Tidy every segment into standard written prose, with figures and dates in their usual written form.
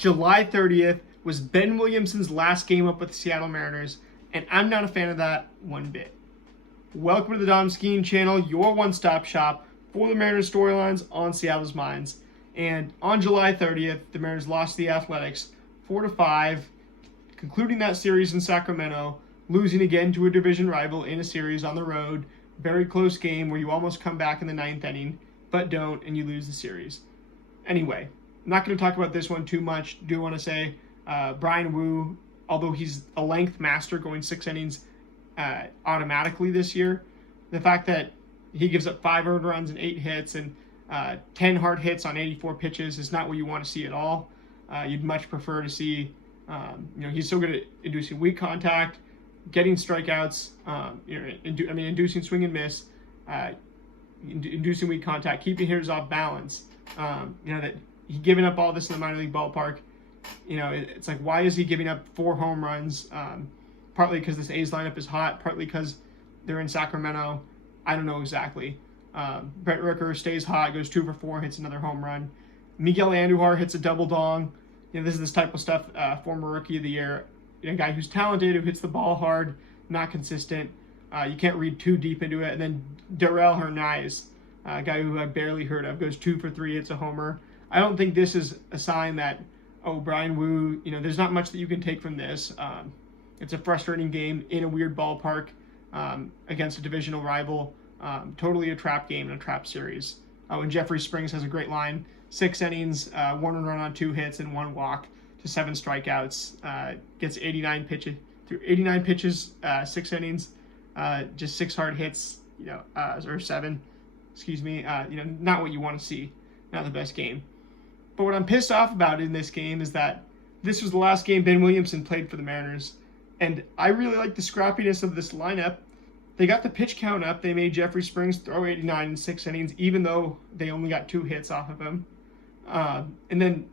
July 30th was Ben Williamson's last game up with the Seattle Mariners, and I'm not a fan of that one bit. Welcome to the Dom Skiing channel, your one-stop shop for the Mariners storylines on Seattle's minds. And on July 30th, the Mariners lost to the Athletics 4-5, concluding that series in Sacramento, losing again to a division rival in a series on the road. Very close game where you almost come back in the ninth inning, but don't, and you lose the series. Anyway, I'm not going to talk about this one too much. Do want to say Bryan Woo, although he's a length master going 6 innings automatically this year, the fact that he gives up 5 earned runs and 8 hits and 10 hard hits on 84 pitches is not what you want to see at all. You'd much prefer to see, he's so good at inducing weak contact, getting strikeouts, inducing swing and miss, inducing weak contact, keeping hitters off balance. That he giving up all this in the minor league ballpark. It's like, why is he giving up 4 home runs? Partly because this A's lineup is hot, partly because they're in Sacramento. I don't know exactly. Brett Rooker stays hot, goes 2 for 4, hits another home run. Miguel Andujar hits a double dong. This is this type of stuff. Former Rookie of the Year, a guy who's talented, who hits the ball hard, not consistent. You can't read too deep into it. And then Darrell Hernaiz, a guy who I barely heard of, goes 2 for 3, hits a homer. I don't think this is a sign that, Bryan Woo, there's not much that you can take from this. It's a frustrating game in a weird ballpark against a divisional rival. Totally a trap game and a trap series. And Jeffrey Springs has a great line: 6 innings, 1 run on 2 hits, and 1 walk to 7 strikeouts. Gets 89 pitches, 6 innings, just 6 hard hits, or 7. Excuse me. Not what you want to see. Not the best game. But what I'm pissed off about in this game is that this was the last game Ben Williamson played for the Mariners. And I really like the scrappiness of this lineup. They got the pitch count up. They made Jeffrey Springs throw 89 in 6 innings, even though they only got 2 hits off of him. And then,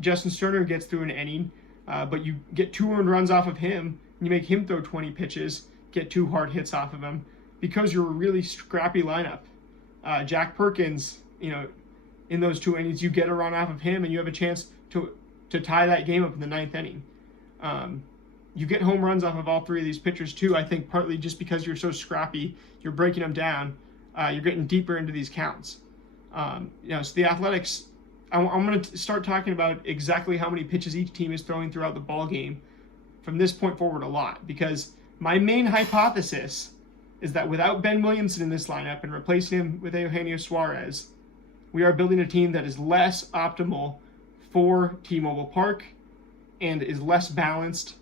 Justin Sterner gets through an inning, but you get 2 earned runs off of him, and you make him throw 20 pitches, get 2 hard hits off of him, because you're a really scrappy lineup. Jack Perkins, in those 2 innings, you get a run off of him, and you have a chance to tie that game up in the 9th inning. You get home runs off of all 3 of these pitchers too, I think partly just because you're so scrappy, you're breaking them down, you're getting deeper into these counts. So the Athletics, I'm going to start talking about exactly how many pitches each team is throwing throughout the ball game from this point forward a lot, because my main hypothesis is that without Ben Williamson in this lineup and replacing him with Eugenio Suarez, we are building a team that is less optimal for T-Mobile Park and is less balanced.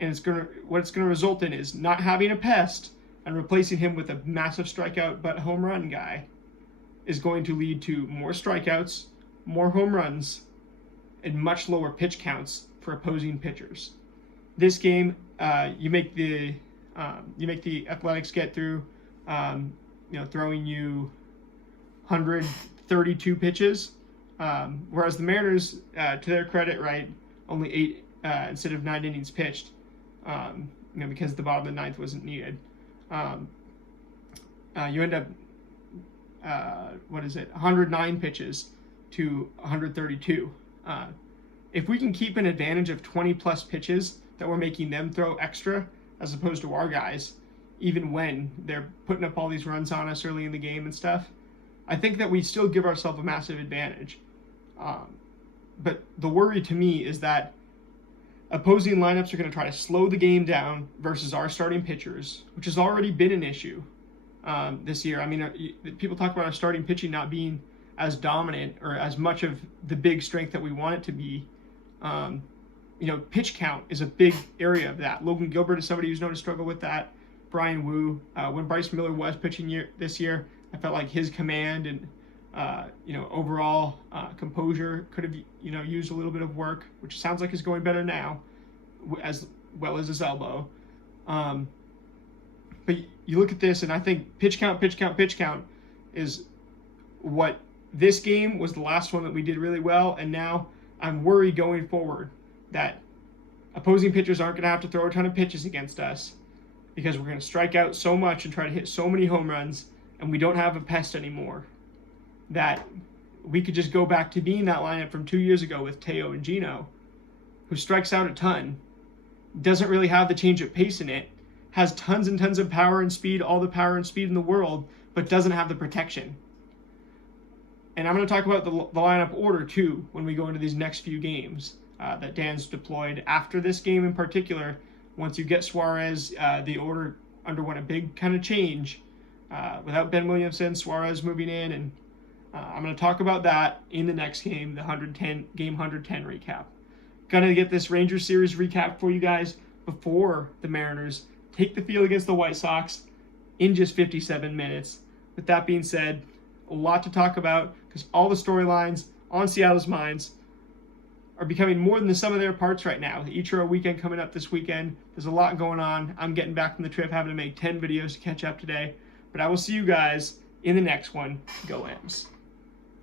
And what it's going to result in is not having a pest and replacing him with a massive strikeout but home run guy is going to lead to more strikeouts, more home runs, and much lower pitch counts for opposing pitchers. This game, you make the Athletics get through, throwing you 132 pitches, whereas the Mariners, to their credit, right, only 8 instead of 9 innings pitched. Because the bottom of the 9th wasn't needed. You end up, 109 pitches to 132. If we can keep an advantage of 20 plus pitches that we're making them throw extra, as opposed to our guys, even when they're putting up all these runs on us early in the game and stuff, I think that we still give ourselves a massive advantage. But the worry to me is that opposing lineups are going to try to slow the game down versus our starting pitchers, which has already been an issue this year. People talk about our starting pitching not being as dominant or as much of the big strength that we want it to be. Pitch count is a big area of that. Logan Gilbert is somebody who's known to struggle with that. Bryan Woo, when Bryce Miller was pitching this year, I felt like his command and overall composure could have used a little bit of work, which sounds like is going better now, as well as his elbow. But you look at this, and I think pitch count is what this game was the last one that we did really well, and now I'm worried going forward that opposing pitchers aren't going to have to throw a ton of pitches against us because we're going to strike out so much and try to hit so many home runs, and we don't have a pest anymore. That we could just go back to being that lineup from 2 years ago with Teo and Gino, who strikes out a ton, doesn't really have the change of pace in it, has tons and tons of power and speed, all the power and speed in the world, but doesn't have the protection. And I'm going to talk about the lineup order too when we go into these next few games that Dan's deployed. After this game in particular, once you get Suarez, the order underwent a big kind of change without Ben Williamson, Suarez moving in, and I'm going to talk about that in the next game, the game 110 recap. Gonna get this Rangers series recap for you guys before the Mariners take the field against the White Sox in just 57 minutes. With that being said, a lot to talk about because all the storylines on Seattle's minds are becoming more than the sum of their parts right now. The Ichiro weekend coming up this weekend. There's a lot going on. I'm getting back from the trip, having to make 10 videos to catch up today. But I will see you guys in the next one. Go M's.